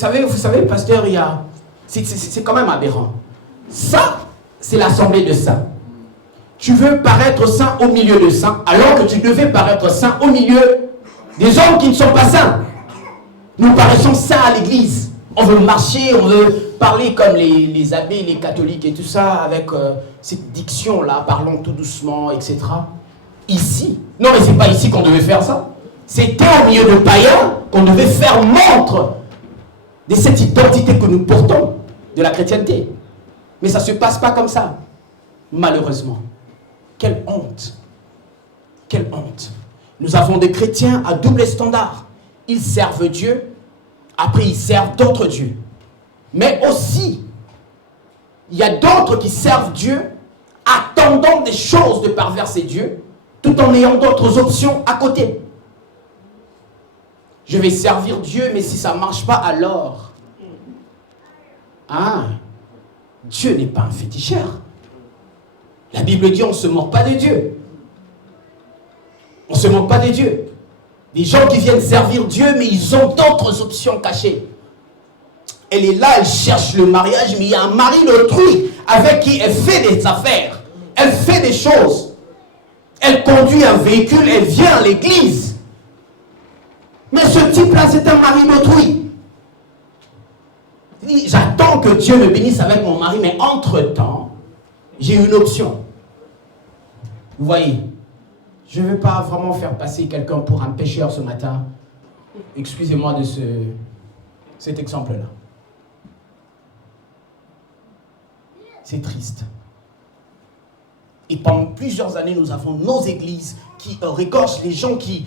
savez, pasteur, c'est quand même aberrant. Ça, c'est l'assemblée de saints. Tu veux paraître saint au milieu de saints, alors que tu devais paraître saint au milieu des hommes qui ne sont pas saints. Nous paraissons saints à l'église. On veut marcher, on veut parler comme les abbés, les catholiques et tout ça, avec cette diction-là, parlons tout doucement, etc. Ici, non mais c'est pas ici qu'on devait faire ça. C'était au milieu de païens qu'on devait faire montre de cette identité que nous portons, de la chrétienté. Mais ça ne se passe pas comme ça, malheureusement. Quelle honte! Quelle honte! Nous avons des chrétiens à double standard. Ils servent Dieu, après ils servent d'autres dieux. Mais aussi, il y a d'autres qui servent Dieu, attendant des choses de perverser Dieu, tout en ayant d'autres options à côté. Je vais servir Dieu, mais si ça ne marche pas, alors... Ah, Dieu n'est pas un féticheur. La Bible dit on ne se moque pas de Dieu. On ne se moque pas de Dieu. Des gens qui viennent servir Dieu, mais ils ont d'autres options cachées. Elle est là, elle cherche le mariage, mais il y a un mari d'autrui avec qui elle fait des affaires. Elle fait des choses. Elle conduit un véhicule, elle vient à l'église. Mais ce type-là, c'est un mari d'autrui. J'attends que Dieu me bénisse avec mon mari, mais entre-temps, j'ai une option. Vous voyez, je ne veux pas vraiment faire passer quelqu'un pour un pécheur ce matin. Excusez-moi de cet exemple-là. C'est triste. Et pendant plusieurs années, nous avons nos églises qui regorgent les gens qui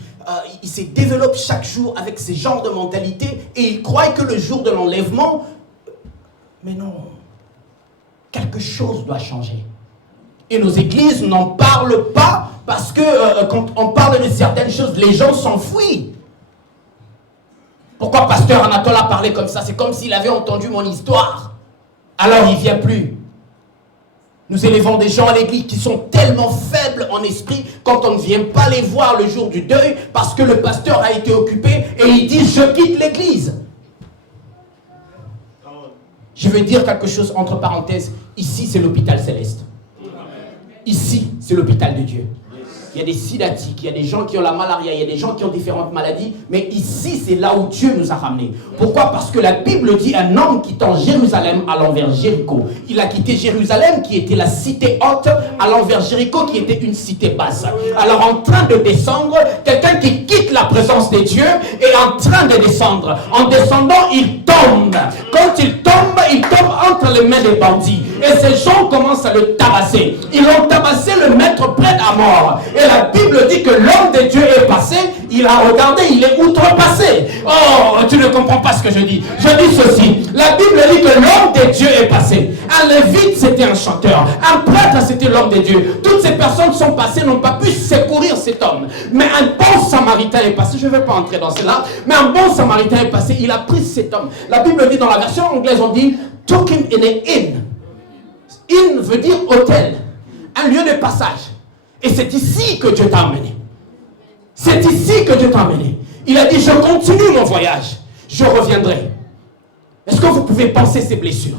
ils se développent chaque jour avec ce genre de mentalité et ils croient que le jour de l'enlèvement, mais non, quelque chose doit changer. Et nos églises n'en parlent pas parce que quand on parle de certaines choses, les gens s'enfuient. Pourquoi pasteur Anatole a parlé comme ça? C'est comme s'il avait entendu mon histoire. Alors il ne vient plus. Nous élevons des gens à l'église qui sont tellement faibles en esprit quand on ne vient pas les voir le jour du deuil parce que le pasteur a été occupé et il dit je quitte l'église. Je veux dire quelque chose entre parenthèses. Ici c'est l'hôpital céleste. Ici c'est l'hôpital de Dieu. Il y a des sidatiques, il y a des gens qui ont la malaria, il y a des gens qui ont différentes maladies. Mais ici, c'est là où Dieu nous a ramenés. Pourquoi? Parce que la Bible dit un homme quittant Jérusalem allant vers Jéricho. Il a quitté Jérusalem qui était la cité haute, allant vers Jéricho qui était une cité basse. Alors en train de descendre, quelqu'un qui quitte la présence de Dieu est en train de descendre. En descendant, il tombe. Quand il tombe entre les mains des bandits. Et ces gens commencent à le tabasser. Ils ont tabassé le maître près à mort. Et la Bible dit que l'homme de Dieu est passé, il a regardé, il est outrepassé. Oh, tu ne comprends pas ce que je dis. Je dis ceci, la Bible dit que l'homme de Dieu est passé. Un lévite, c'était un chanteur. Un prêtre, c'était l'homme de Dieu. Toutes ces personnes sont passées, n'ont pas pu secourir cet homme. Mais un bon samaritain est passé, je ne vais pas entrer dans cela, mais un bon samaritain est passé, il a pris cet homme. La Bible dit dans la version anglaise, on dit, took him in an inn. Inn veut dire hôtel, un lieu de passage. Et c'est ici que Dieu t'a emmené. C'est ici que Dieu t'a emmené. Il a dit, je continue mon voyage. Je reviendrai. Est-ce que vous pouvez penser ces blessures?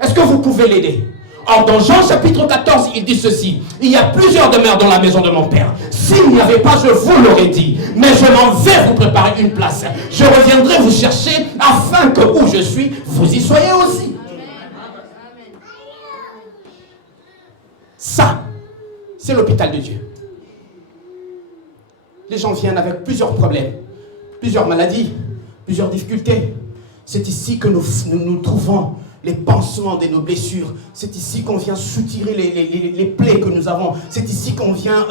Est-ce que vous pouvez l'aider? Or, dans Jean chapitre 14, il dit ceci. Il y a plusieurs demeures dans la maison de mon Père. S'il n'y avait pas, je vous l'aurais dit. Mais je m'en vais vous préparer une place. Je reviendrai vous chercher afin que où je suis, vous y soyez aussi. Ça, c'est l'hôpital de Dieu. Les gens viennent avec plusieurs problèmes, plusieurs maladies, plusieurs difficultés. C'est ici que nous trouvons les pansements de nos blessures. C'est ici qu'on vient soutirer les plaies que nous avons. C'est ici qu'on vient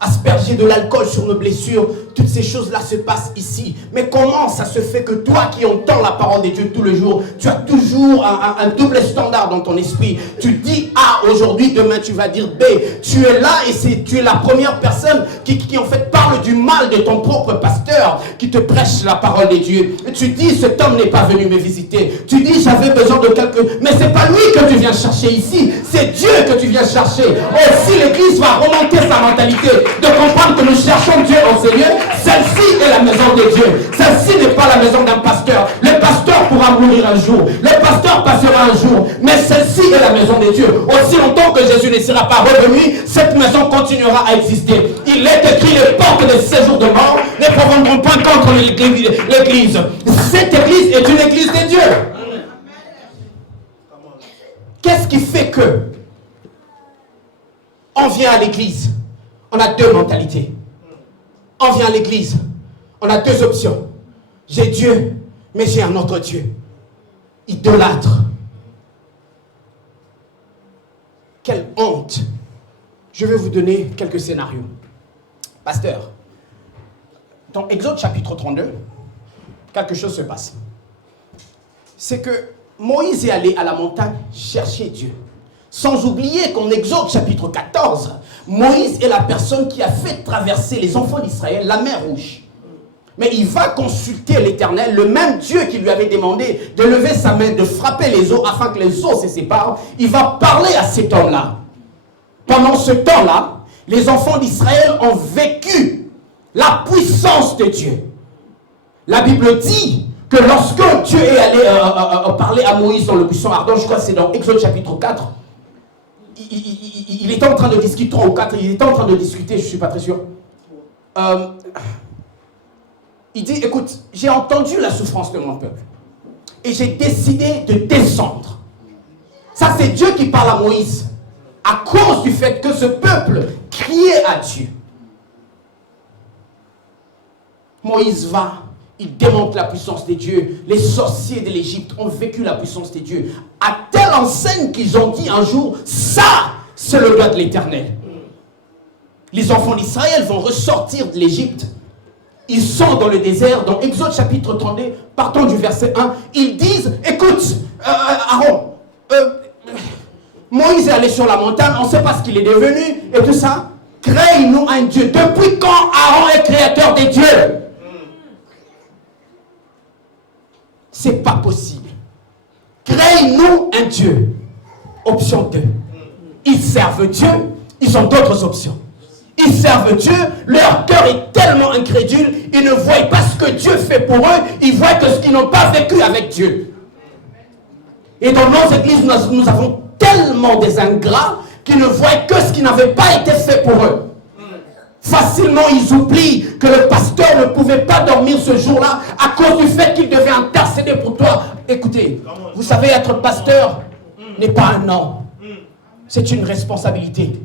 asperger de l'alcool sur nos blessures. Toutes ces choses-là se passent ici. Mais comment ça se fait que toi qui entends la parole de Dieu tous les jours, tu as toujours un double standard dans ton esprit? Tu dis A aujourd'hui, demain tu vas dire B. Tu es là et tu es la première personne qui en fait parle du mal de ton propre pasteur, qui te prêche la parole de Dieu. Et tu dis cet homme n'est pas venu me visiter. Tu dis j'avais besoin de quelqu'un. Mais c'est pas lui que tu viens chercher ici. C'est Dieu que tu viens chercher. Aussi l'église va remonter sa mentalité de comprendre que nous cherchons Dieu en Seigneur. Celle-ci est la maison de Dieu. Celle-ci n'est pas la maison d'un pasteur. Le pasteur mourir un jour. Le pasteur passera un jour. Mais celle-ci est la maison de Dieu. Aussi longtemps que Jésus ne sera pas revenu, cette maison continuera à exister. Il est écrit, les portes de séjour de mort ne prévaudront pas contre l'église. Cette église est une église de Dieu. Qu'est-ce qui fait que on vient à l'église? On a deux mentalités. On vient à l'église. On a deux options. J'ai Dieu, mais j'ai un autre Dieu. Idolâtre. Quelle honte. Je vais vous donner quelques scénarios. Pasteur, dans Exode chapitre 32, quelque chose se passe. C'est que Moïse est allé à la montagne chercher Dieu. Sans oublier qu'en Exode chapitre 14, Moïse est la personne qui a fait traverser les enfants d'Israël la mer Rouge. Mais il va consulter l'Éternel, le même Dieu qui lui avait demandé de lever sa main, de frapper les eaux afin que les eaux se séparent. Il va parler à cet homme-là. Pendant ce temps-là, les enfants d'Israël ont vécu la puissance de Dieu. La Bible dit que lorsque Dieu est allé parler à Moïse dans le buisson ardent, je crois que c'est dans Exode chapitre 4, il était en train de discuter, 3 ou 4, il était en train de discuter, je ne suis pas très sûr. Il dit, écoute, j'ai entendu la souffrance de mon peuple et j'ai décidé de descendre. Ça, c'est Dieu qui parle à Moïse à cause du fait que ce peuple criait à Dieu. Moïse va, il démontre la puissance de Dieu. Les sorciers de l'Égypte ont vécu la puissance de Dieu à telle enseigne qu'ils ont dit un jour, ça, c'est le doigt de l'Éternel. Les enfants d'Israël vont ressortir de l'Égypte. Ils sont dans le désert, dans Exode chapitre 32, partant du verset 1, ils disent, écoute, Aaron, Moïse est allé sur la montagne, on ne sait pas ce qu'il est devenu, et tout ça, crée-nous un Dieu. Depuis quand Aaron est créateur des dieux? C'est pas possible. Crée-nous un Dieu. Option 2. Ils servent Dieu, ils ont d'autres options. Ils servent Dieu, leur cœur est tellement incrédule, ils ne voient pas ce que Dieu fait pour eux, ils voient que ce qu'ils n'ont pas vécu avec Dieu. Et dans nos églises, nous avons tellement des ingrats qui ne voient que ce qui n'avait pas été fait pour eux. Facilement, ils oublient que le pasteur ne pouvait pas dormir ce jour-là à cause du fait qu'il devait intercéder pour toi. Écoutez, vous savez, être pasteur n'est pas un nom. C'est une responsabilité.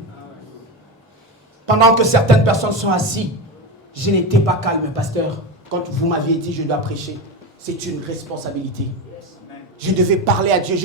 Pendant que certaines personnes sont assises, je n'étais pas calme, pasteur. Quand vous m'aviez dit je dois prêcher, c'est une responsabilité. Je devais parler à Dieu,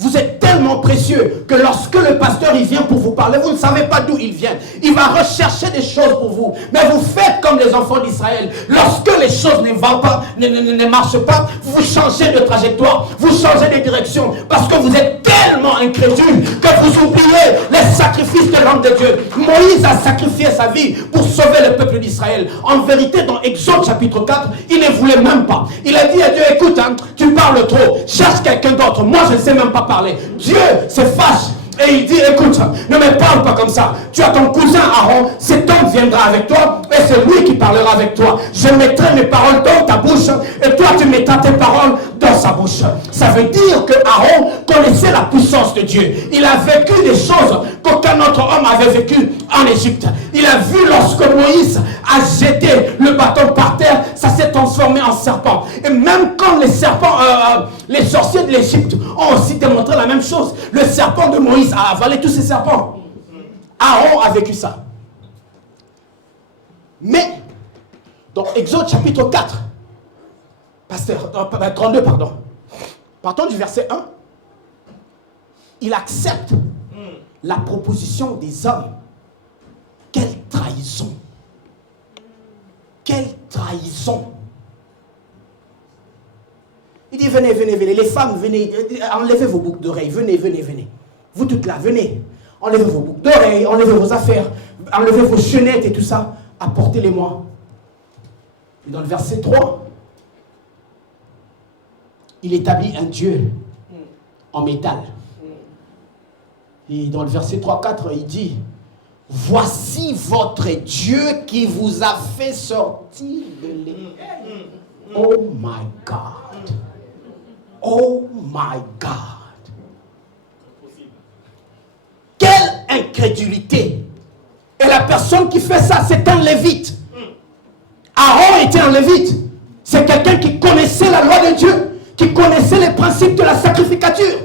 vous êtes tellement précieux que lorsque le pasteur il vient pour vous parler, vous ne savez pas d'où il vient. Il va rechercher des choses pour vous. Mais vous faites comme les enfants d'Israël. Lorsque les choses ne vont pas, ne marchent pas, vous changez de trajectoire, vous changez de direction. Parce que vous êtes tellement incrédule que vous oubliez les sacrifices de l'homme de Dieu. Moïse a sacrifié sa vie pour sauver le peuple d'Israël. En vérité, dans Exode chapitre 4, il ne voulait même pas. Il a dit à Dieu, écoute, tu parles trop, cherche quelqu'un d'autre. Moi, je ne sais même pas parler. Dieu se fâche et il dit, écoute, ne me parle pas comme ça. Tu as ton cousin Aaron, cet homme viendra avec toi et c'est lui qui parlera avec toi. Je mettrai mes paroles dans ta bouche et toi tu mettras tes paroles dans sa bouche. Ça veut dire que Aaron connaissait la puissance de Dieu. Il a vécu des choses qu'aucun autre homme avait vécues en Égypte. Il a vu lorsque Moïse a jeté le bâton par terre, ça s'est transformé en serpent. Et même quand les serpents, les sorciers de l'Égypte ont aussi démontré la même chose. Le serpent de Moïse a avalé tous ces serpents. Aaron a vécu ça. Mais, dans Exode chapitre 4, pasteur, 32, pardon, partant du verset 1, il accepte la proposition des hommes. Quelle trahison! Quelle trahison! Il dit, venez, venez, venez, les femmes, venez, enlevez vos boucles d'oreilles, venez, venez, venez. Vous toutes là, venez, enlevez vos boucles d'oreilles, enlevez vos affaires, enlevez vos chaînettes et tout ça, apportez-les-moi. Et dans le verset 3, il établit un Dieu en métal. Et dans le verset 3-4, il dit, voici votre Dieu qui vous a fait sortir de l'Égypte. Oh my God. Oh my God. Quelle incrédulité. Et la personne qui fait ça, c'est un lévite. Aaron était un lévite. C'est quelqu'un qui connaissait la loi de Dieu, qui connaissait les principes de la sacrificature.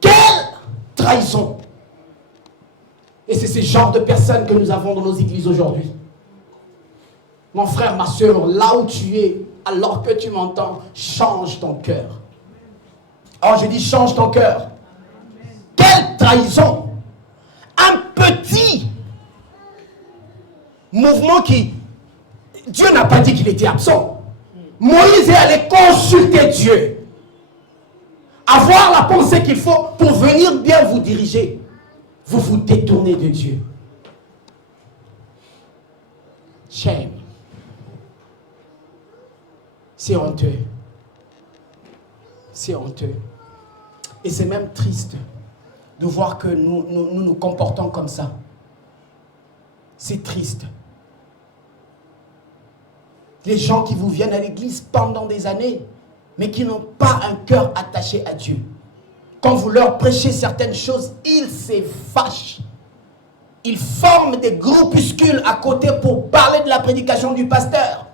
Quelle trahison. Et c'est ce genre de personnes que nous avons dans nos églises aujourd'hui. Mon frère, ma soeur, là où tu es, alors que tu m'entends, change ton cœur. Oh, je dis change ton cœur. Quelle trahison. Un petit mouvement qui... Dieu n'a pas dit qu'il était absent. Moïse est allé consulter Dieu. Avoir la pensée qu'il faut pour venir bien vous diriger. Vous vous détournez de Dieu. Shame. C'est honteux. C'est honteux. Et c'est même triste de voir que nous comportons comme ça. C'est triste. Les gens qui vous viennent à l'église pendant des années, mais qui n'ont pas un cœur attaché à Dieu. Quand vous leur prêchez certaines choses, ils se fâchent. Ils forment des groupuscules à côté pour parler de la prédication du pasteur.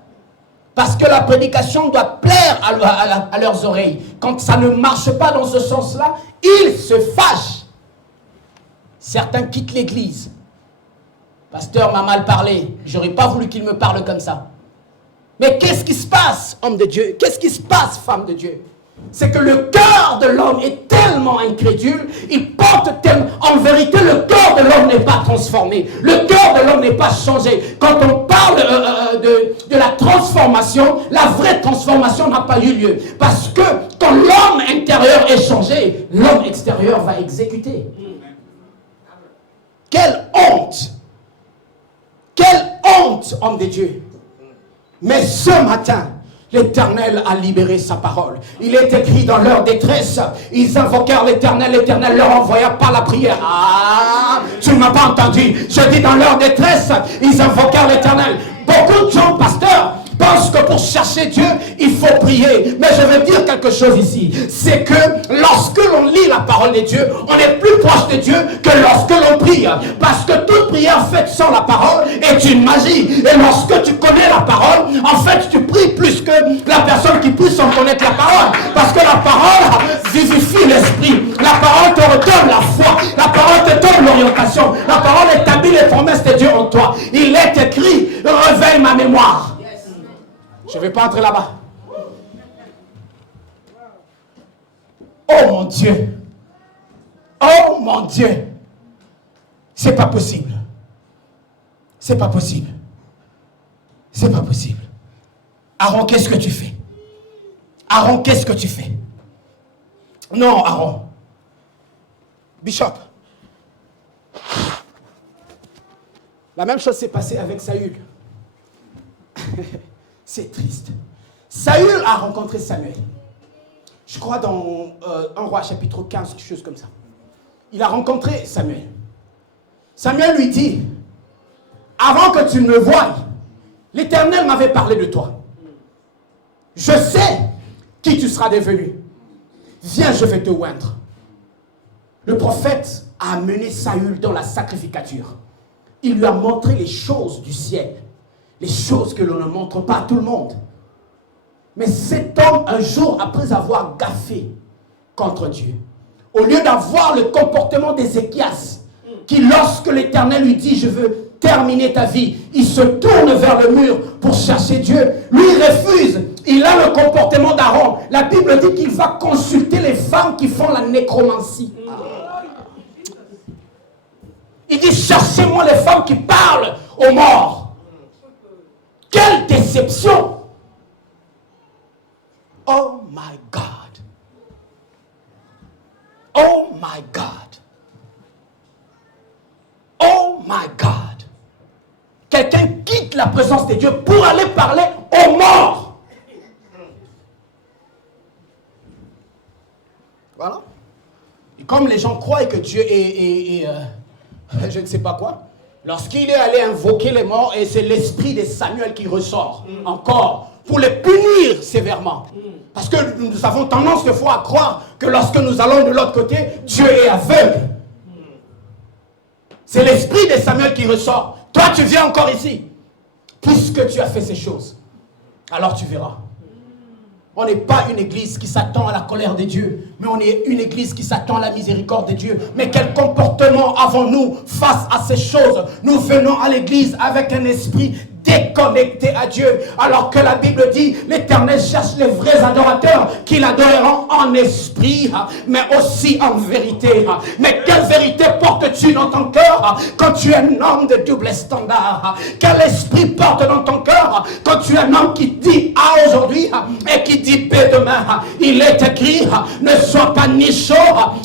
Parce que la prédication doit plaire à leurs oreilles. Quand ça ne marche pas dans ce sens-là, ils se fâchent. Certains quittent l'église. Pasteur m'a mal parlé. J'aurais pas voulu qu'il me parle comme ça. Mais qu'est-ce qui se passe, homme de Dieu? Qu'est-ce qui se passe, femme de Dieu? C'est que le cœur de l'homme est tellement incrédule, il porte tellement... En vérité, le cœur de l'homme n'est pas transformé. Le cœur de l'homme n'est pas changé. Quand on parle de la transformation, la vraie transformation n'a pas eu lieu. Parce que quand l'homme intérieur est changé, l'homme extérieur va exécuter. Quelle honte! Quelle honte, homme de Dieu! Mais ce matin, l'Éternel a libéré sa parole. Il est écrit dans leur détresse, ils invoquèrent l'Éternel, l'Éternel leur envoya par la prière. Ah, tu ne m'as pas entendu. Je dis dans leur détresse, ils invoquèrent l'Éternel. Beaucoup de gens, pasteur, pensent que pour chercher Dieu, il faut prier. Mais je veux dire quelque chose ici. C'est que lorsque l'on lit la parole de Dieu, on est plus proche de Dieu que lorsque l'on prie. Parce que toute prière faite sans la parole est une magie. Et lorsque tu connais la parole, en fait, tu pries plus que la personne qui prie sans connaître la parole. Parce que la parole vivifie l'esprit. La parole te redonne la foi. La parole te donne l'orientation. La parole établit les promesses de Dieu en toi. Il est écrit, réveille ma mémoire. Je ne vais pas entrer là-bas. Oh mon Dieu. Oh mon Dieu. C'est pas possible. C'est pas possible. C'est pas possible. Aaron, qu'est-ce que tu fais? Aaron, qu'est-ce que tu fais? Non, Aaron. Bishop. La même chose s'est passée avec Saül. C'est triste. Saül a rencontré Samuel. Je crois dans 1 Roi chapitre 15, quelque chose comme ça. Il a rencontré Samuel. Samuel lui dit, avant que tu ne me voies, l'Éternel m'avait parlé de toi. Je sais qui tu seras devenu. Viens, je vais te oindre. Le prophète a amené Saül dans la sacrificature. Il lui a montré les choses du ciel. Les choses que l'on ne montre pas à tout le monde. Mais cet homme, un jour, après avoir gaffé contre Dieu, au lieu d'avoir le comportement d'Ézéchias, qui lorsque l'Éternel lui dit « Je veux terminer ta vie », il se tourne vers le mur pour chercher Dieu. Lui, il refuse. Il a le comportement d'Aaron. La Bible dit qu'il va consulter les femmes qui font la nécromancie. Il dit « Cherchez-moi les femmes qui parlent aux morts ». Quelle déception! Oh my God! Oh my God! Oh my God! Quelqu'un quitte la présence de Dieu pour aller parler aux morts. Voilà. Et comme les gens croient que Dieu est je ne sais pas quoi, lorsqu'il est allé invoquer les morts, et c'est l'esprit de Samuel qui ressort encore pour les punir sévèrement. Parce que nous avons tendance des fois à croire que lorsque nous allons de l'autre côté, Dieu est aveugle. C'est l'esprit de Samuel qui ressort. Toi, tu viens encore ici. Puisque tu as fait ces choses, alors tu verras. On n'est pas une église qui s'attend à la colère de Dieu, mais on est une église qui s'attend à la miséricorde de Dieu. Mais quel comportement avons-nous face à ces choses? Nous venons à l'église avec un esprit déconnecté à Dieu, alors que la Bible dit l'Éternel cherche les vrais adorateurs qui l'adoreront en esprit, mais aussi en vérité. Mais quelle vérité portes-tu dans ton cœur quand tu es un homme de double standard? Quel esprit porte dans ton cœur quand tu es un homme qui dit A aujourd'hui et qui dit B demain? Il est écrit, ne sois pas ni chaud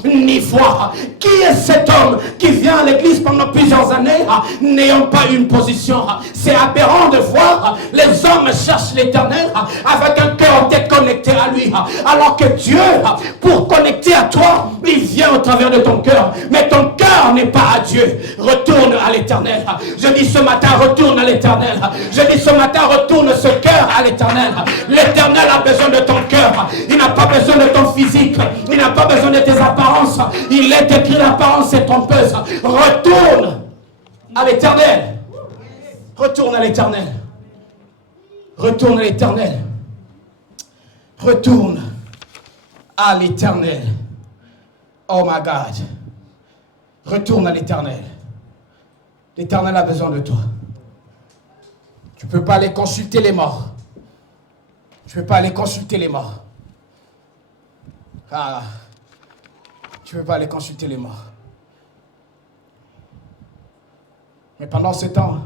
ni froid. Qui est cet homme qui vient à l'église pendant plusieurs années n'ayant pas une position? C'est aberrant de voir les hommes cherchent l'Éternel avec un cœur déconnecté à lui, alors que Dieu, pour connecter à toi, il vient au travers de ton cœur, mais ton cœur n'est pas à Dieu. Retourne à l'Éternel. Je dis ce matin, retourne à l'Éternel. Je dis ce matin, retourne ce cœur à l'Éternel. L'Éternel a besoin de ton cœur. Il n'a pas besoin de ton physique. Il n'a pas besoin de tes apparences. Il est écrit, l'apparence est trompeuse. Retourne à l'Éternel. Retourne à l'Éternel. Retourne à l'Éternel. Retourne à l'Éternel. Oh my God. Retourne à l'Éternel. L'Éternel a besoin de toi. Tu ne peux pas aller consulter les morts. Tu ne peux pas aller consulter les morts. Ah. Tu ne peux pas aller consulter les morts. Mais pendant ce temps,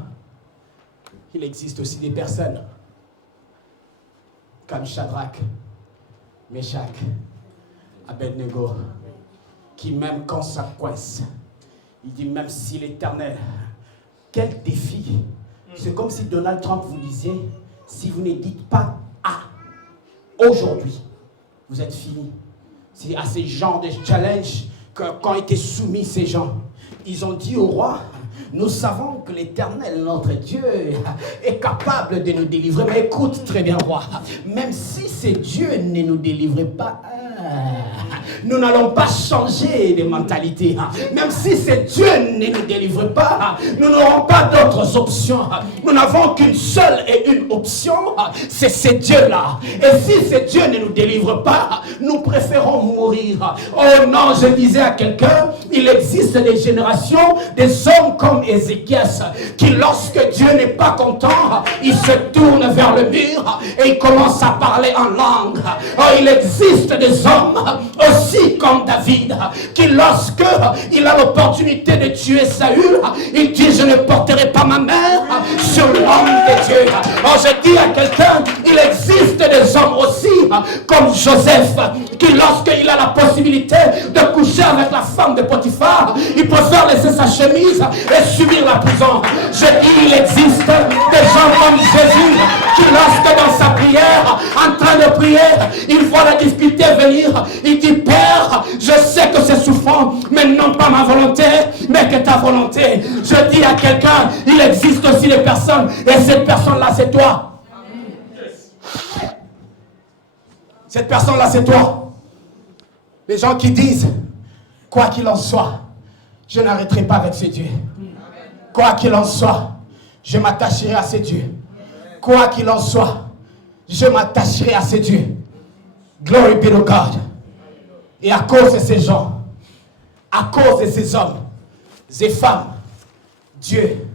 il existe aussi des personnes comme Shadrach, Meshach, Abednego, qui même quand ça coince, il dit même si l'Éternel, quel défi. C'est comme si Donald Trump vous disait, si vous ne dites pas A, aujourd'hui, vous êtes fini. C'est à ces genres de challenges qu'ont été soumis ces gens. Ils ont dit au roi, nous savons que l'Éternel, notre Dieu, est capable de nous délivrer. Mais écoute très bien, roi, même si c'est Dieu ne nous délivrait pas, nous n'allons pas changer de mentalité. Même si c'est Dieu ne nous délivre pas, nous n'aurons pas d'autres options. Nous n'avons qu'une seule et une option, c'est ce Dieu-là. Et si ce Dieu ne nous délivre pas, nous préférons mourir. Oh non, je disais à quelqu'un, il existe des générations, des hommes comme Ézéchias, qui lorsque Dieu n'est pas content, il se tourne vers le mur et il commence à parler en langue. Oh, il existe des hommes aussi comme David, qui lorsque il a l'opportunité de tuer Saül, il dit je ne porterai pas ma main sur l'homme de Dieu. Oh, je dis à quelqu'un, il existe des hommes aussi comme Joseph, qui lorsqu'il a la possibilité de coucher avec la femme de Potiphar, il préfère laisser sa chemise et subir la prison. Je dis, il existe des gens comme Jésus qui lorsque dans sa prière, en train de prier, il voit la difficulté venir, il dit Père, je sais que c'est souffrant, mais non pas ma volonté, mais que ta volonté. Je dis à quelqu'un, il existe aussi des personnes, et cette personne-là c'est toi. Cette personne-là c'est toi. Les gens qui disent, quoi qu'il en soit, je n'arrêterai pas avec ce Dieu. Quoi qu'il en soit, je m'attacherai à ce Dieu. Quoi qu'il en soit, je m'attacherai à ce Dieu. Glory be to God. Et à cause de ces gens, à cause de ces hommes, ces femmes, Dieu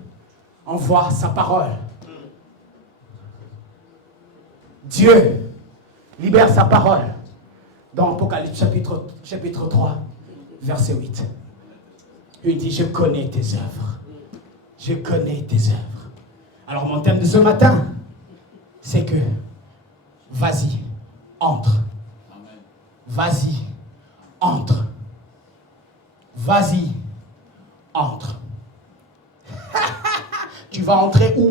envoie sa parole. Dieu libère sa parole dans Apocalypse chapitre 3, verset 8. Il dit, je connais tes œuvres. Je connais tes œuvres. Alors mon thème de ce matin, c'est que, vas-y, entre. Vas-y, entre. Vas-y, entre. Tu vas entrer où?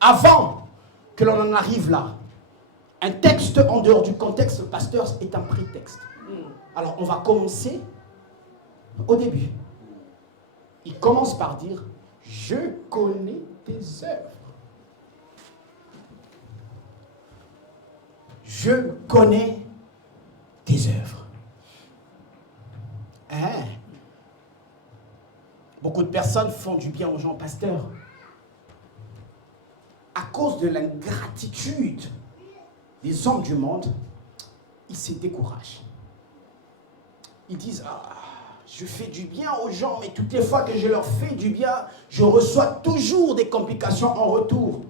Avant que l'on en arrive là, un texte en dehors du contexte, pasteur, est un prétexte. Alors on va commencer au début. Il commence par dire, je connais tes œuvres. je connais tes œuvres. Hein? Beaucoup de personnes font du bien aux gens, pasteur. À cause de l'ingratitude des hommes du monde, ils se découragent. Ils disent, je fais du bien aux gens, mais toutes les fois que je leur fais du bien, je reçois toujours des complications en retour.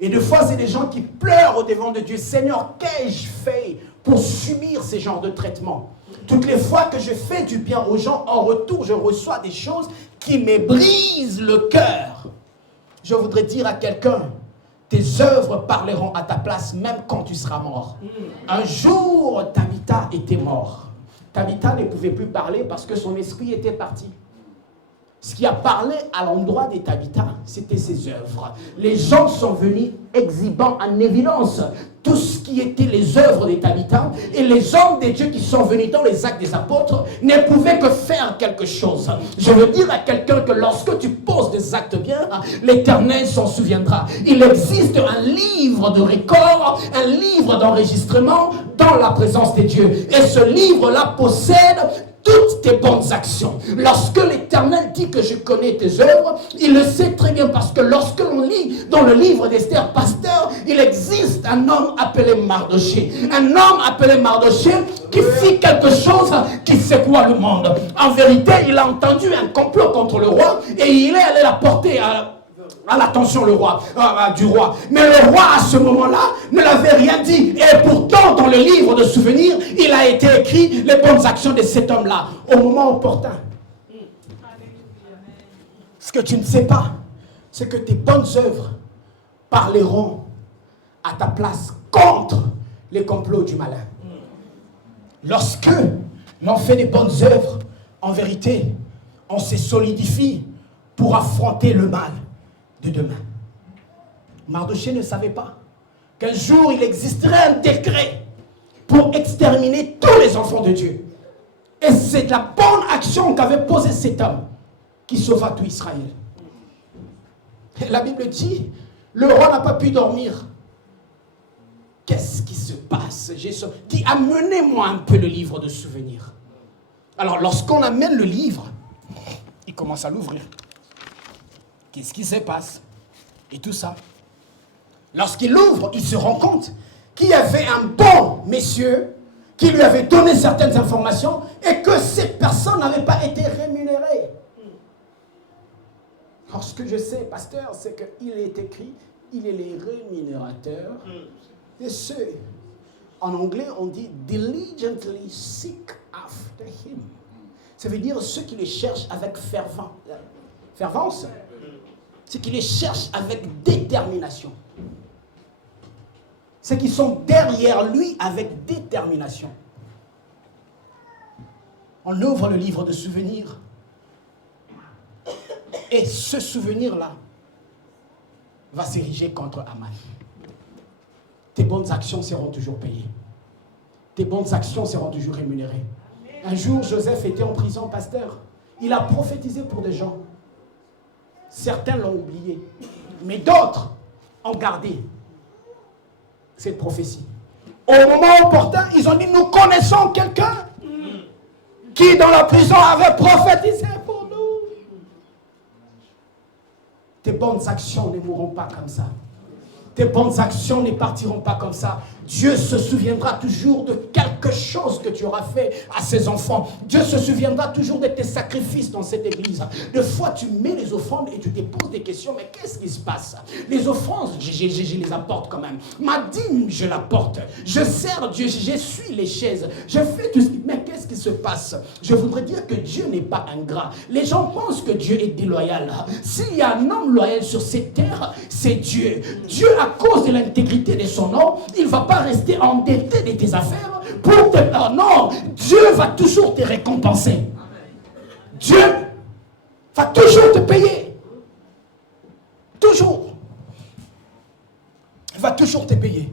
Et des fois, c'est des gens qui pleurent au devant de Dieu. Seigneur, qu'ai-je fait pour subir ces genres de traitements? Toutes les fois que je fais du bien aux gens, en retour, je reçois des choses qui me brisent le cœur. Je voudrais dire à quelqu'un, tes œuvres parleront à ta place, même quand tu seras mort. Un jour, Tabitha était mort. Tabitha ne pouvait plus parler parce que son esprit était parti. Ce qui a parlé à l'endroit de Tabitha, c'était ses œuvres. Les gens sont venus exhibant en évidence tout ce qui était les œuvres de Tabitha, et les hommes de Dieu qui sont venus dans les actes des apôtres ne pouvaient que faire quelque chose. Je veux dire à quelqu'un que lorsque tu poses des actes bien, l'Éternel s'en souviendra. Il existe un livre de record, un livre d'enregistrement dans la présence de Dieu. Et ce livre-là possède toutes tes bonnes actions. Lorsque l'Éternel dit que je connais tes œuvres, il le sait très bien, parce que lorsque l'on lit dans le livre d'Esther, pasteur, il existe un homme appelé Mardochée. Un homme appelé Mardochée qui fit quelque chose qui secoua le monde. En vérité, il a entendu un complot contre le roi et il est allé la porter à l'attention du roi. Mais le roi, à ce moment-là, ne l'avait rien dit. Et pourtant, dans le livre de souvenirs, il a été écrit les bonnes actions de cet homme-là, au moment opportun. Ce que tu ne sais pas, c'est que tes bonnes œuvres parleront à ta place contre les complots du malin. Lorsque l'on fait des bonnes œuvres, en vérité, on se solidifie pour affronter le mal de demain. Mardochée ne savait pas qu'un jour il existerait un décret pour exterminer tous les enfants de Dieu. Et c'est la bonne action qu'avait posée cet homme qui sauva tout Israël. Et la Bible dit, le roi n'a pas pu dormir. Qu'est-ce qui se passe? Dit, amenez-moi un peu le livre de souvenirs. Alors lorsqu'on amène le livre, il commence à l'ouvrir. Qu'est-ce qui se passe? Et tout ça. Lorsqu'il l'ouvre, il se rend compte qu'il y avait un bon monsieur qui lui avait donné certaines informations et que cette personne n'avait pas été rémunérée. Alors ce que je sais, pasteur, c'est qu'il est écrit, il est les rémunérateurs de ceux. En anglais, on dit « diligently seek after him ». Ça veut dire ceux qui les cherchent avec fervence. C'est qu'ils les cherchent avec détermination. C'est qu'ils sont derrière lui avec détermination. On ouvre le livre de souvenirs. Et ce souvenir-là va s'ériger contre Aman. Tes bonnes actions seront toujours payées. Tes bonnes actions seront toujours rémunérées. Un jour, Joseph était en prison, pasteur. Il a prophétisé pour des gens. Certains l'ont oublié, mais d'autres ont gardé cette prophétie. Au moment opportun, ils ont dit, nous connaissons quelqu'un qui dans la prison avait prophétisé pour nous. Tes bonnes actions ne mourront pas comme ça. Tes bonnes actions ne partiront pas comme ça. Dieu se souviendra toujours de quelque chose que tu auras fait à ses enfants. Dieu se souviendra toujours de tes sacrifices dans cette église. Des fois, tu mets les offrandes et tu te poses des questions. Mais qu'est-ce qui se passe? Les offrandes, je les apporte quand même. Ma dîme, je l'apporte. Je sers Dieu, j'essuie les chaises. Je fais tout ce qui... Mais qu'est-ce qui se passe? Je voudrais dire que Dieu n'est pas ingrat. Les gens pensent que Dieu est déloyal. S'il y a un homme loyal sur cette terre, c'est Dieu. Dieu, à cause de l'intégrité de son nom, il ne va pas rester endetté de tes affaires pour te... Oh non, Dieu va toujours te récompenser. Dieu va toujours te payer. Toujours. Il va toujours te payer.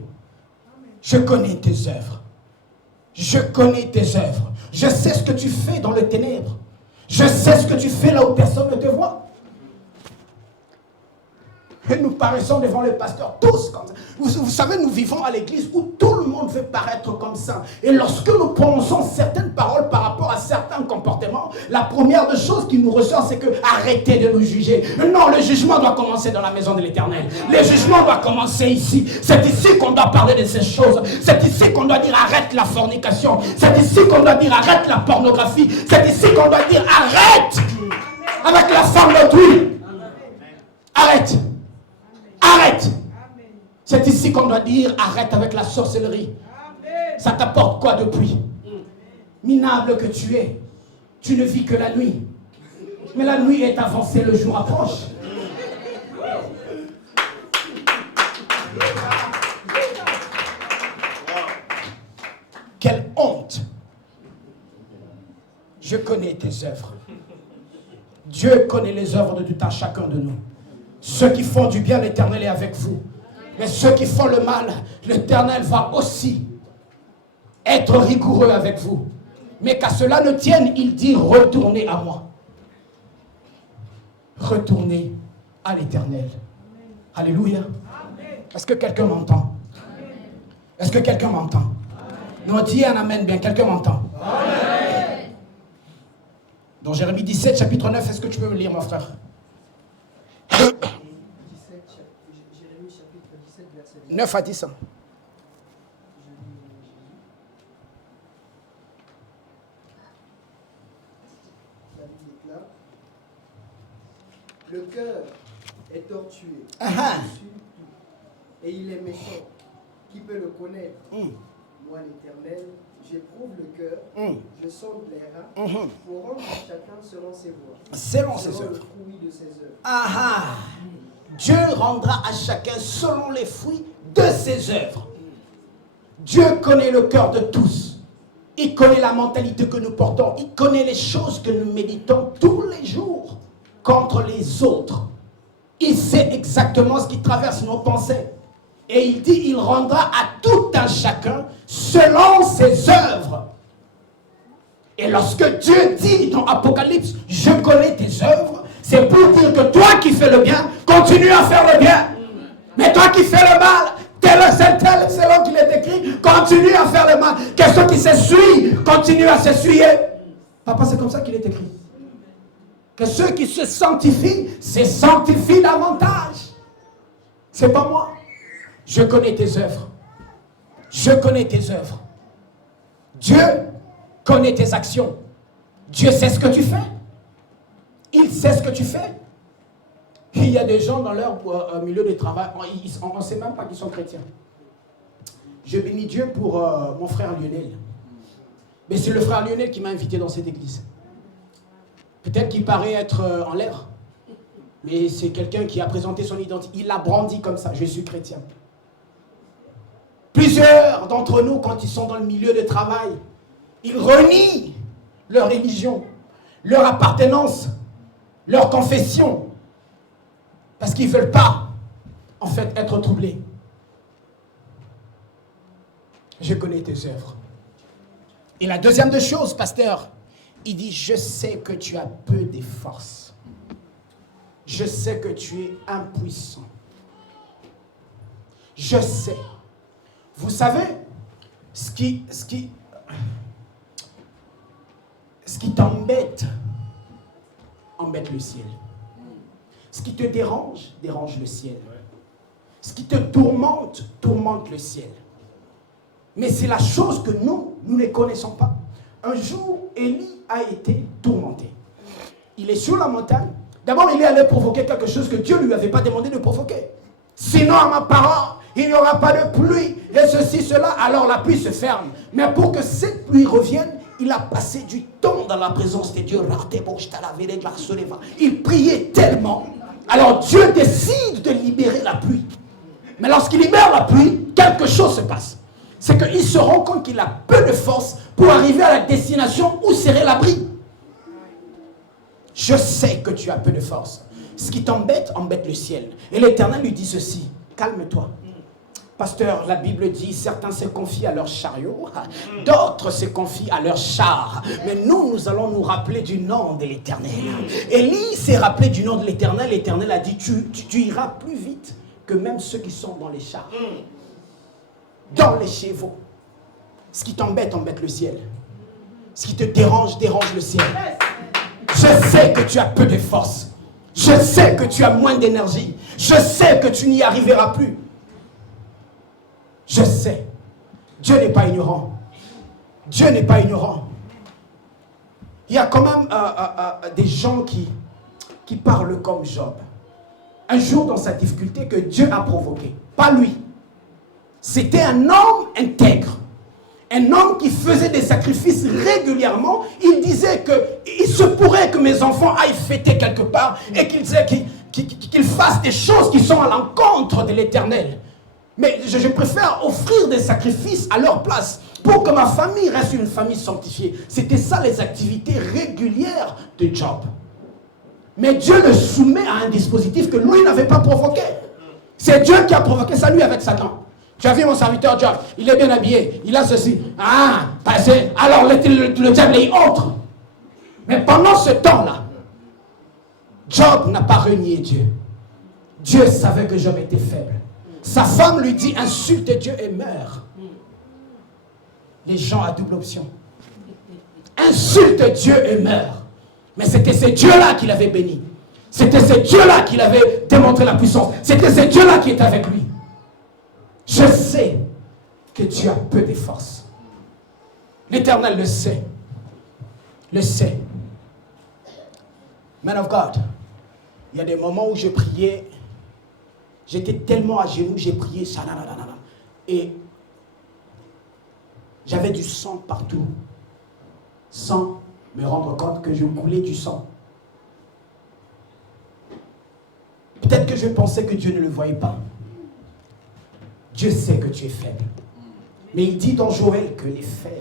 Je connais tes œuvres. Je connais tes œuvres. Je sais ce que tu fais dans les ténèbres. Je sais ce que tu fais là où personne ne te voit. nous paraissons devant le pasteur tous comme ça. Vous savez, nous vivons à l'église où tout le monde veut paraître comme ça. Et lorsque nous prononçons certaines paroles par rapport à certains comportements, la première des choses qui nous ressort, c'est que arrêtez de nous juger. Non, le jugement doit commencer dans la maison de l'Éternel. Le jugement doit commencer ici. C'est ici qu'on doit parler de ces choses. C'est ici qu'on doit dire arrête la fornication. C'est ici qu'on doit dire arrête la pornographie. C'est ici qu'on doit dire arrête avec la femme d'autrui. Arrête. Arrête. C'est ici qu'on doit dire arrête avec la sorcellerie. Ça t'apporte quoi depuis? Minable que tu es, tu ne vis que la nuit. Mais la nuit est avancée, le jour approche. Quelle honte! Je connais tes œuvres. Dieu connaît les œuvres de tout un chacun de nous. Ceux qui font du bien, l'Éternel est avec vous. Mais ceux qui font le mal, l'Éternel va aussi être rigoureux avec vous. Mais qu'à cela ne tienne, il dit retournez à moi. Retournez à l'Éternel. Alléluia. Est-ce que quelqu'un m'entend? Est-ce que quelqu'un m'entend? Non, dis un amen bien. Quelqu'un m'entend? Dans Jérémie 17, chapitre 9, est-ce que tu peux me lire, mon frère? Jérémie chapitre 17, verset 9 à 10. Le cœur est tortué, et il est méchant. Qui peut le connaître? Moi, l'Éternel, j'éprouve le cœur, je sonde les reins, pour rendre à chacun selon ses voies, Selon ses le œuvres. fruit de ses œuvres. Dieu rendra à chacun selon les fruits de ses œuvres. Dieu connaît le cœur de tous. Il connaît la mentalité que nous portons. Il connaît les choses que nous méditons tous les jours contre les autres. Il sait exactement ce qui traverse nos pensées. Et il dit, il rendra à tout un chacun selon ses œuvres. Et lorsque Dieu dit dans Apocalypse, je connais tes œuvres, c'est pour dire que toi qui fais le bien, continue à faire le bien. Mais toi qui fais le mal, selon qu'il est écrit, continue à faire le mal. Que ceux qui s'essuient, continuent à s'essuyer. Papa, c'est comme ça qu'il est écrit. Que ceux qui se sanctifient davantage. C'est pas moi. Je connais tes œuvres. Je connais tes œuvres. Dieu connaît tes actions. Dieu sait ce que tu fais. Il sait ce que tu fais. Il y a des gens dans leur milieu de travail, on ne sait même pas qu'ils sont chrétiens. Je bénis Dieu pour mon frère Lionel. Mais c'est le frère Lionel qui m'a invité dans cette église. Peut-être qu'il paraît être en l'air. Mais c'est quelqu'un qui a présenté son identité. Il a brandi comme ça, je suis chrétien. Plusieurs d'entre nous, quand ils sont dans le milieu de travail, ils renient leur religion, leur appartenance, leur confession, parce qu'ils ne veulent pas, en fait, être troublés. Je connais tes œuvres. Et la deuxième des choses, pasteur, il dit, je sais que tu as peu de force. Je sais que tu es impuissant. Je sais. Vous savez, ce qui t'embête, embête le ciel. Ce qui te dérange, dérange le ciel. Ce qui te tourmente, tourmente le ciel. Mais c'est la chose que nous ne connaissons pas. Un jour, Élie a été tourmenté. Il est sur la montagne. D'abord, il est allé provoquer quelque chose que Dieu ne lui avait pas demandé de provoquer. Sinon, à ma parole, il n'y aura pas de pluie, et ceci, cela, alors la pluie se ferme. Mais pour que cette pluie revienne, il a passé du temps dans la présence de Dieu. Il priait tellement. Alors Dieu décide de libérer la pluie. Mais lorsqu'il libère la pluie, quelque chose se passe. C'est qu'il se rend compte qu'il a peu de force pour arriver à la destination où serait l'abri. Je sais que tu as peu de force. Ce qui t'embête, embête le ciel. Et l'Éternel lui dit ceci, calme-toi. Pasteur, la Bible dit, certains se confient à leur chariot, d'autres se confient à leur char. Mais nous allons nous rappeler du nom de l'Éternel. Élie s'est rappelé du nom de l'Éternel. L'Éternel a dit, tu iras plus vite que même ceux qui sont dans les chars, dans les chevaux. Ce qui t'embête, embête le ciel. Ce qui te dérange, dérange le ciel. Je sais que tu as peu de force. Je sais que tu as moins d'énergie. Je sais que tu n'y arriveras plus. Je sais. Dieu n'est pas ignorant. Dieu n'est pas ignorant. Il y a quand même des gens qui parlent comme Job. Un jour dans sa difficulté que Dieu a provoqué. Pas lui. C'était un homme intègre. Un homme qui faisait des sacrifices régulièrement. Il disait qu'il se pourrait que mes enfants aillent fêter quelque part et qu'ils fassent des choses qui sont à l'encontre de l'Éternel. Mais je préfère offrir des sacrifices à leur place pour que ma famille reste une famille sanctifiée. C'était ça les activités régulières de Job. Mais Dieu le soumet à un dispositif que lui n'avait pas provoqué. C'est Dieu qui a provoqué ça lui avec Satan. Tu as vu mon serviteur Job, il est bien habillé, il a ceci. Alors le diable est autre. Mais pendant ce temps-là, Job n'a pas renié Dieu. Dieu savait que Job était faible. Sa femme lui dit, insulte Dieu et meurt. Les gens à double option. Insulte Dieu et meurt. Mais c'était ce Dieu-là qui l'avait béni. C'était ce Dieu-là qui l'avait démontré la puissance. C'était ce Dieu-là qui était avec lui. Je sais que tu as peu de force. L'Éternel le sait. Le sait. Man of God, il y a des moments où je priais. J'étais tellement à genoux, j'ai prié, et j'avais du sang partout, sans me rendre compte que je coulais du sang. Peut-être que je pensais que Dieu ne le voyait pas. Dieu sait que tu es faible. Mais il dit dans Joël que les faibles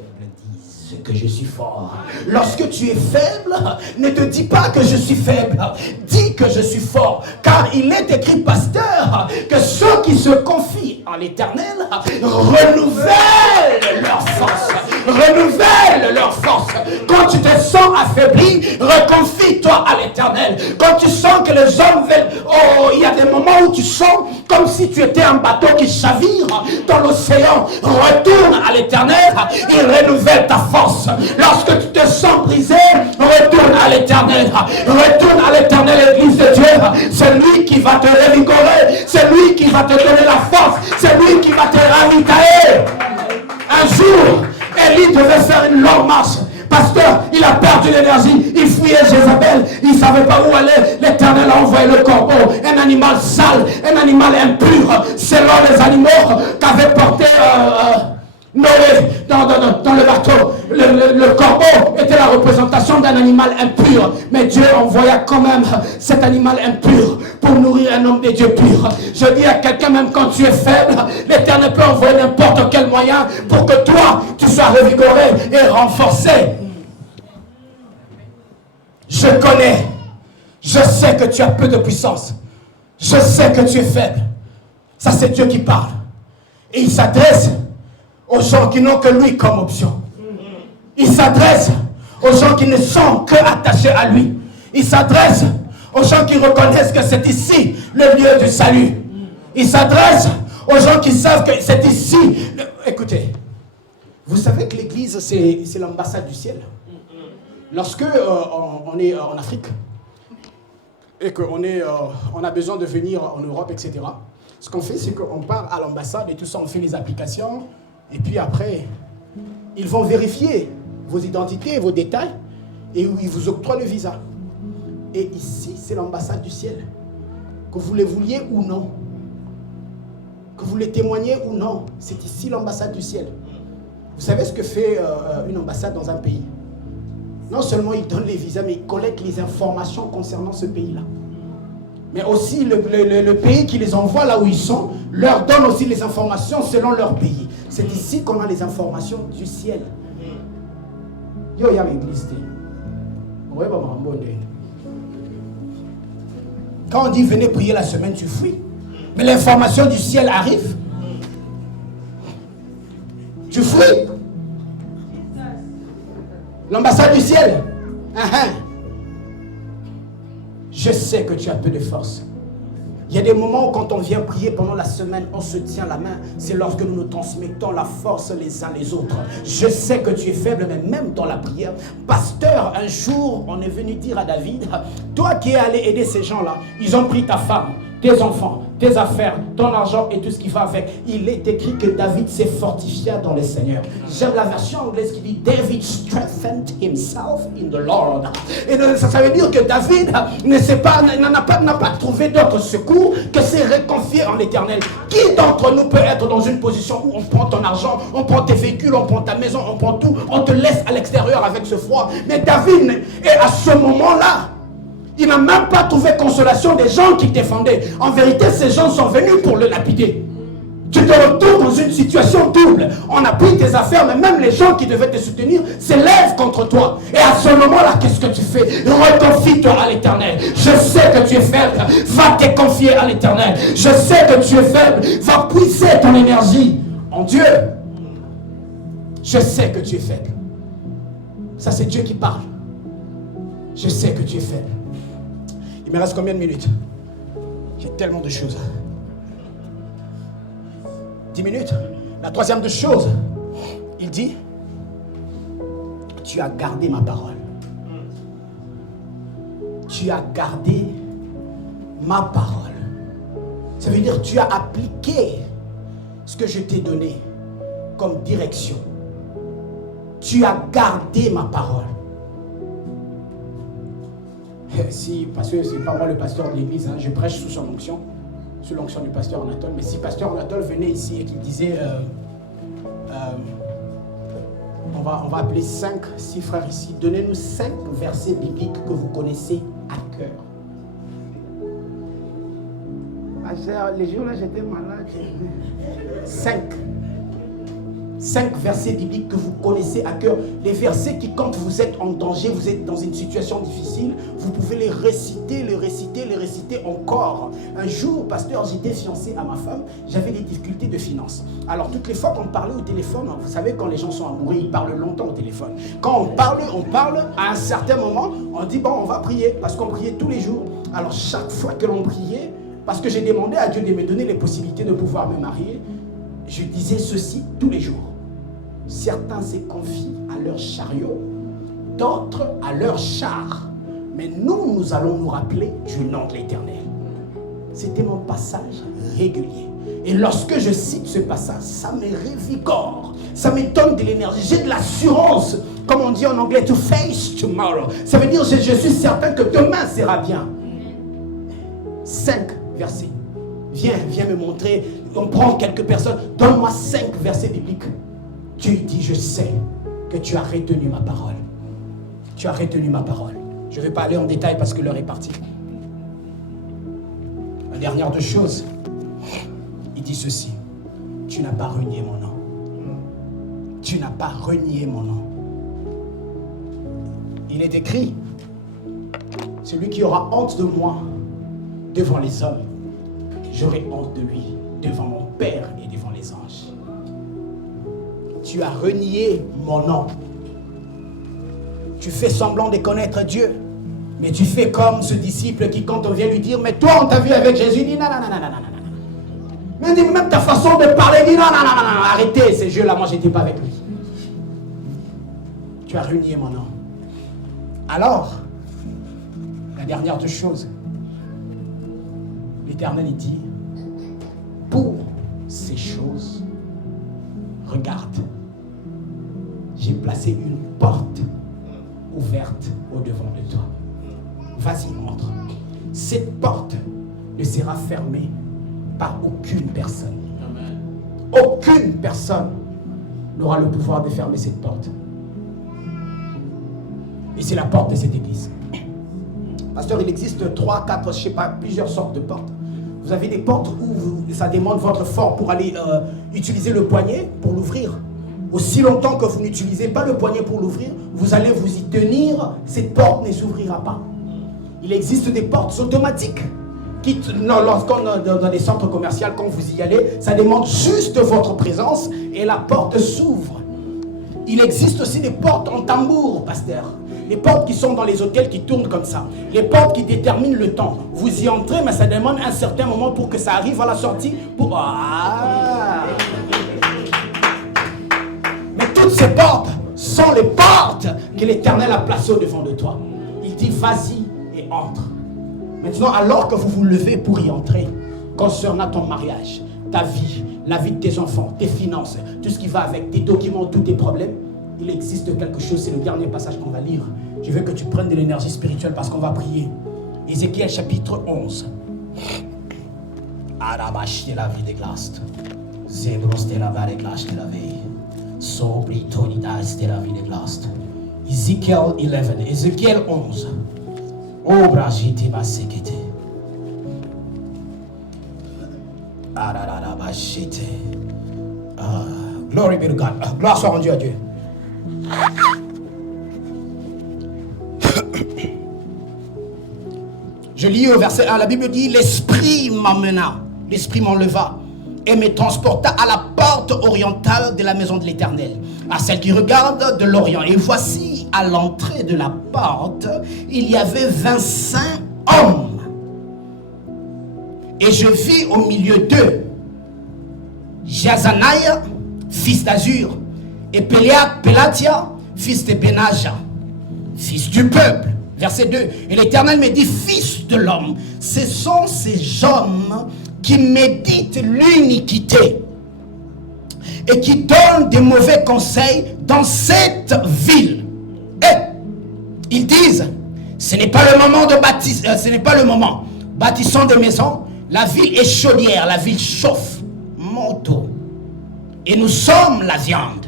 disent que je suis fort. Lorsque tu es faible, ne te dis pas que je suis faible. Dis que je suis fort. Car il est écrit, pasteur, que ceux qui se confient en l'Éternel renouvellent leur force. Renouvellent leur force. Quand tu te sens affaibli, reconfie-toi à l'Éternel. Quand tu sens que les hommes veulent... Oh, il y a des moments où tu sens comme si tu étais un bateau qui chavire dans l'océan. Retourne à l'Éternel, il renouvelle ta force. Lorsque tu te sens brisé, retourne à l'Éternel. Retourne à l'Éternel, Église de Dieu. C'est lui qui va te revigorer. C'est lui qui va te donner la force. C'est lui qui va te ravitailler. Un jour, Élie devait faire une longue marche. Pasteur, il a perdu l'énergie. Il fouillait Jézabel. Il ne savait pas où aller. L'Éternel a envoyé le corbeau. Un animal sale, un animal impur. Selon les animaux qu'avait porté Noé dans le bateau. Le corbeau était la représentation d'un animal impur. Mais Dieu envoya quand même cet animal impur pour nourrir un homme de Dieu pur. Je dis à quelqu'un, même quand tu es faible, l'Éternel peut envoyer n'importe quel moyen pour que toi, tu sois revigoré et renforcé. Je connais. Je sais que tu as peu de puissance. Je sais que tu es faible. Ça, c'est Dieu qui parle. Et il s'adresse aux gens qui n'ont que lui comme option. Il s'adresse aux gens qui ne sont que attachés à lui. Il s'adresse aux gens qui reconnaissent que c'est ici le lieu du salut. Il s'adresse aux gens qui savent que c'est ici. Écoutez, vous savez que l'église, c'est l'ambassade du ciel. Lorsque on est en Afrique et qu'on a besoin de venir en Europe, etc., ce qu'on fait, c'est qu'on part à l'ambassade et tout ça, on fait les applications. Et puis après, ils vont vérifier vos identités, vos détails, et ils vous octroient le visa. Et ici, c'est l'ambassade du ciel. Que vous le vouliez ou non, que vous le témoigniez ou non, c'est ici l'ambassade du ciel. Vous savez ce que fait une ambassade dans un pays? Non seulement ils donnent les visas, mais ils collectent les informations concernant ce pays-là. Mais aussi le pays qui les envoie là où ils sont, leur donne aussi les informations selon leur pays. C'est ici qu'on a les informations du ciel. Yo, y'a l'église. Quand on dit venez prier la semaine, tu fuis. Mais l'information du ciel arrive. construit. L'ambassade du ciel. Je sais que tu as peu de force. Il y a des moments où quand on vient prier pendant la semaine, on se tient la main. C'est lorsque nous nous transmettons la force les uns les autres. Je sais que tu es faible, mais même dans la prière. Pasteur, un jour, on est venu dire à David, toi qui es allé aider ces gens-là, ils ont pris ta femme, tes enfants, tes affaires, ton argent et tout ce qui va avec. Il est écrit que David s'est fortifié dans le Seigneur. J'aime la version anglaise qui dit David strengthened himself in the Lord. Et ça veut dire que David n'a pas trouvé d'autre secours que s'est réconfié en l'Éternel. Qui d'entre nous peut être dans une position où on prend ton argent, on prend tes véhicules, on prend ta maison, on prend tout, on te laisse à l'extérieur avec ce froid? Mais David est à ce moment-là. Il n'a même pas trouvé consolation des gens qui défendaient. En vérité, ces gens sont venus pour le lapider. Tu te retrouves dans une situation double. On a pris tes affaires, mais même les gens qui devaient te soutenir s'élèvent contre toi. Et à ce moment-là, qu'est-ce que tu fais? Reconfie-toi à l'Éternel. Je sais que tu es faible. Va te confier à l'Éternel. Je sais que tu es faible. Va puiser ton énergie en Dieu. Je sais que tu es faible. Ça, c'est Dieu qui parle. Je sais que tu es faible. Il me reste combien de minutes? J'ai tellement de choses. 10 minutes. La troisième de chose, il dit, tu as gardé ma parole. Tu as gardé ma parole. Ça veut dire tu as appliqué ce que je t'ai donné comme direction. Tu as gardé ma parole. Si, parce que c'est pas moi le pasteur de l'église, hein, je prêche sous son onction, sous l'onction du pasteur Anatole. Mais si pasteur Anatole venait ici et qu'il disait, on va appeler 6 frères ici, donnez-nous 5 versets bibliques que vous connaissez à cœur. Les jours là j'étais malade. 5 versets bibliques que vous connaissez à cœur. Les versets qui, quand vous êtes en danger, vous êtes dans une situation difficile, vous pouvez les réciter encore. Un jour, pasteur, j'étais fiancé à ma femme, j'avais des difficultés de finances. Alors, toutes les fois qu'on parlait au téléphone, vous savez, quand les gens sont amoureux, ils parlent longtemps au téléphone. Quand on parle, à un certain moment, on dit, bon, on va prier, parce qu'on priait tous les jours. Alors, chaque fois que l'on priait, parce que j'ai demandé à Dieu de me donner les possibilités de pouvoir me marier, je disais ceci tous les jours. Certains se confient à leur chariot, d'autres à leur char. Mais nous allons nous rappeler du nom de l'Éternel. C'était mon passage régulier. Et lorsque je cite ce passage, ça me revigore. Ça me donne de l'énergie. J'ai de l'assurance, comme on dit en anglais, to face tomorrow. Ça veut dire je suis certain que demain sera bien. 5 versets. Viens me montrer. On prend quelques personnes. Donne-moi 5 versets bibliques. Dieu dit, je sais que tu as retenu ma parole. Tu as retenu ma parole. Je ne vais pas aller en détail parce que l'heure est partie. La dernière de choses, il dit ceci. Tu n'as pas renié mon nom. Tu n'as pas renié mon nom. Il est écrit, celui qui aura honte de moi devant les hommes, j'aurai honte de lui devant mon Père et devant les anges. Tu as renié mon nom. Tu fais semblant de connaître Dieu. Mais tu fais comme ce disciple qui, quand on vient lui dire, mais toi, on t'a vu avec Jésus, dit non. Mais même ta façon de parler, dit non, arrêtez ces jeux-là, moi, je n'étais pas avec lui. Tu as renié mon nom. Alors, la dernière de choses, l'Éternel, il dit, pour ces choses, regarde, j'ai placé une porte ouverte au-devant de toi. Vas-y, montre. Cette porte ne sera fermée par aucune personne. Amen. Aucune personne n'aura le pouvoir de fermer cette porte. Et c'est la porte de cette église. Pasteur, il existe 3, 4, je ne sais pas, plusieurs sortes de portes. Vous avez des portes où ça demande votre force pour aller utiliser le poignet pour l'ouvrir. Aussi longtemps que vous n'utilisez pas le poignet pour l'ouvrir, vous allez vous y tenir, cette porte ne s'ouvrira pas. Il existe des portes automatiques qui, lorsqu'on est dans des centres commerciaux, quand vous y allez, ça demande juste votre présence et la porte s'ouvre. Il existe aussi des portes en tambour, pasteur. Les portes qui sont dans les hôtels qui tournent comme ça. Les portes qui déterminent le temps. Vous y entrez, mais ça demande un certain moment pour que ça arrive à la sortie. Mais toutes ces portes sont les portes que l'Éternel a placées au-devant de toi. Il dit, vas-y et entre. Maintenant, alors que vous vous levez pour y entrer, concernant ton mariage, ta vie, la vie de tes enfants, tes finances, tout ce qui va avec, tes documents, tous tes problèmes, il existe quelque chose, c'est le dernier passage qu'on va lire. Je veux que tu prennes de l'énergie spirituelle parce qu'on va prier. Ézéchiel chapitre 11. Arabash de la vie de glace. Zébros de la vie de glace de la vie. Sobritoridas de la vie de glace. Ézéchiel 11. Ézéchiel 11. Obrajite basekete. Ararabashite. Glory be to God. Gloire soit rendue à Dieu. Je lis au verset 1, la Bible dit, l'Esprit m'emmena, l'Esprit m'enleva et me transporta à la porte orientale de la maison de l'Éternel, à celle qui regarde de l'Orient. Et voici, à l'entrée de la porte, il y avait 25 hommes. Et je vis au milieu d'eux Jazanaï, fils d'Azur, et Pélatia, fils de Benaja, fils du peuple. Verset 2. Et l'Éternel me dit, fils de l'homme, ce sont ces hommes qui méditent l'iniquité et qui donnent des mauvais conseils dans cette ville. Et ils disent, ce n'est pas le moment de bâtir, ce n'est pas le moment. Bâtissons des maisons, la ville est chaudière, la ville chauffe, manteau. Et nous sommes la viande.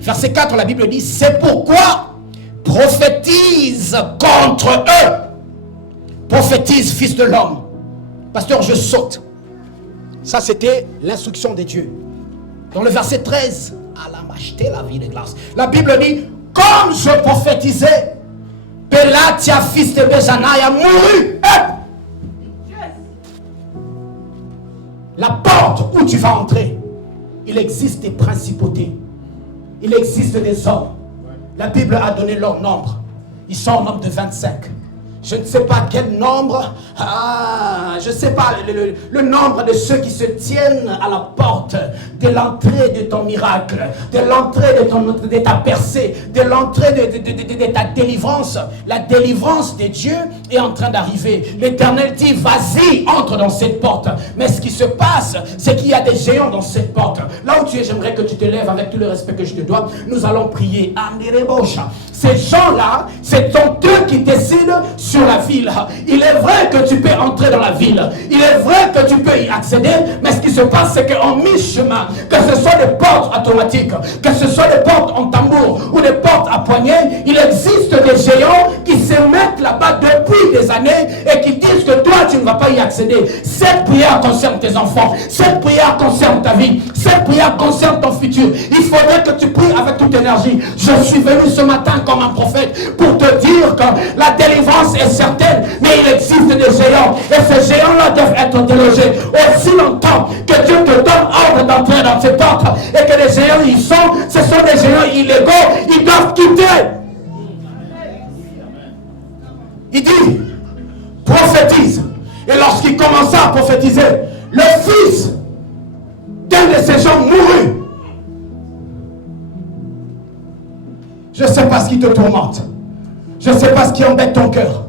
Verset 4, la Bible dit, c'est pourquoi prophétise contre eux. Prophétise, fils de l'homme. Pasteur, je saute. Ça, c'était l'instruction de Dieu. Dans le verset 13, Allah m'a acheté la vie de glace. La Bible dit, comme je prophétisais, Pélatia, fils de Bézanaï, a mouru. La porte où tu vas entrer, il existe des principautés. Il existe des hommes. La Bible a donné leur nombre. Ils sont au nombre de 25. Je ne sais pas quel nombre. Je ne sais pas le nombre de ceux qui se tiennent à la porte de l'entrée de ton miracle, de l'entrée de ta percée, de l'entrée de ta délivrance. La délivrance de Dieu est en train d'arriver. L'Éternel dit, vas-y, entre dans cette porte. Mais ce qui se passe, c'est qu'il y a des géants dans cette porte. Là où tu es, j'aimerais que tu te lèves avec tout le respect que je te dois. Nous allons prier. Ces gens-là, c'est eux qui décident sur la ville. Il est vrai que tu peux entrer dans la ville. Il est vrai que tu peux y accéder. Mais ce qui se passe, c'est qu'en mi-chemin, que ce soit des portes automatiques, que ce soit des portes en tambour ou des portes à poignée, il existe des géants qui se mettent là-bas depuis des années et qui disent que toi, tu ne vas pas y accéder. Cette prière concerne tes enfants. Cette prière concerne ta vie. Cette prière concerne ton futur. Il faudrait que tu pries avec toute énergie. Je suis venu ce matin comme un prophète pour te dire que la délivrance est certaine, mais il existe des géants et ces géants-là doivent être délogés aussi longtemps que Dieu te donne ordre d'entrer dans ces portes et que les géants y sont, ce sont des géants illégaux, ils doivent quitter. Il dit, prophétise. Et lorsqu'il commença à prophétiser, le fils d'un de ces gens mourut. Je ne sais pas ce qui te tourmente. Je ne sais pas ce qui embête ton cœur.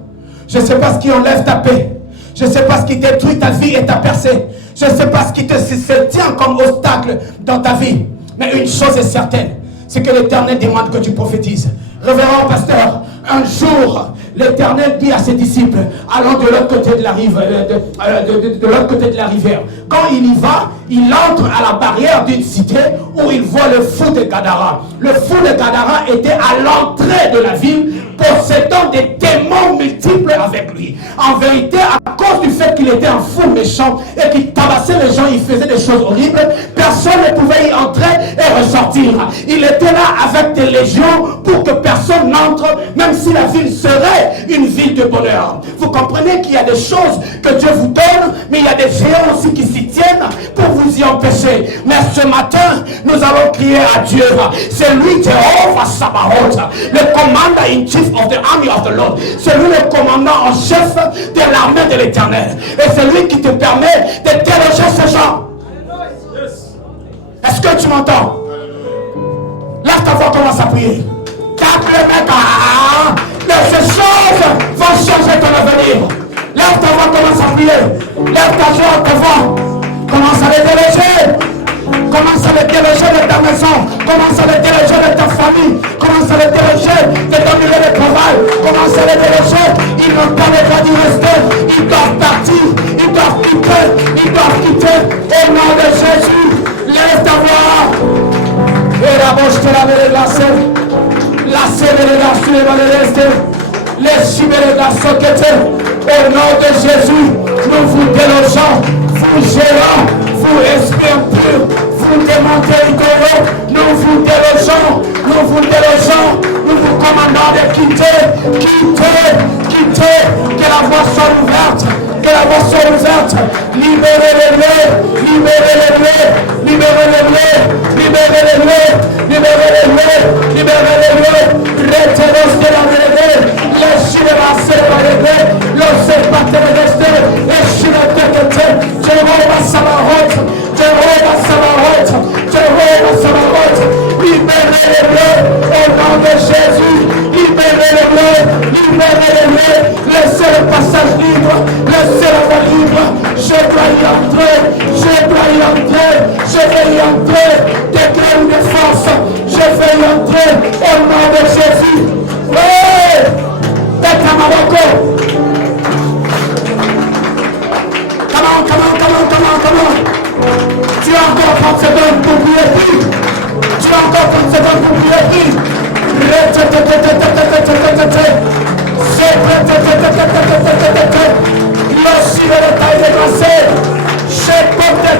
Je ne sais pas ce qui enlève ta paix. Je ne sais pas ce qui détruit ta vie et ta percée. Je ne sais pas ce qui se tient comme obstacle dans ta vie. Mais une chose est certaine, c'est que l'Éternel demande que tu prophétises. Révérend pasteur, un jour, l'Éternel dit à ses disciples, allons de l'autre côté de la rive, de l'autre côté de la rivière. Quand il y va, il entre à la barrière d'une cité où il voit le fou de Gadara. Le fou de Gadara était à l'entrée de la ville, possédant des démons multiples avec lui. En vérité, à cause du fait qu'il était un fou méchant et qu'il tabassait les gens, il faisait des choses horribles, personne ne pouvait y entrer et ressortir. Il était là avec des légions pour que personne n'entre, même si la ville serait une ville de bonheur. Vous comprenez qu'il y a des choses que Dieu vous donne, mais il y a des géants aussi qui s'y tiennent pour vous y empêcher. Mais ce matin, nous allons crier à Dieu. C'est lui, Jéhovah Sabaoth, le commandant in chief of the army of the Lord. C'est lui le commandant en chef de l'armée de l'Éternel. Et c'est lui qui te permet de déloger ces gens. Est-ce que tu m'entends? Lève ta voix, commence à prier. Tape les mecs, ces choses vont changer ton avenir. Lève ta voix, commence à prier. Lève ta voix. Commence à les déloger. Commence à les déloger de ta maison. Commence à les déloger de ta famille. Commence à les déloger de ton milieu de travail. Commence à les déloger. Ils n'ont pas le droit d'y rester. Ils doivent partir. Ils doivent quitter. Ils doivent quitter. Au nom de Jésus. Lève ta voix. Et la bouche de la vérité glacée. La sévère la suivre le reste. Les chimères de la soquette. Au nom de Jésus. Nous vous délogeons. Vous gérons. Vous esprit impur. Vous démons territoriaux. Nous vous délogeons. Nous vous délogeons. Nous vous commandons de quitter. Quitter. Que la voie soit ouverte. Que la voie soit ouverte. Libérez-les. Libérez-les. Libérez-les. Libérez-les. Libérez-les. Libérez-les. Reteros de la vérité. Les va séparer. Los séparer. Jehovah Sabaoth. Jehovah Sabaoth. Jehovah Sabaoth. Libérez-les au nom de Jésus. Libérez-les. Libérez-les. Laissez le passage libre. Laissez la voie libre. Je dois y entrer. Je dois y entrer. Je vais y entrer. Déclare une force. Je vais y entrer au nom de Jésus. Oui! Takamaboko. Come on. Tu as encore 30 secondes pour prier plus. Tu as encore 30 secondes pour prier plus. Le ciel de taille dégracée. Je porte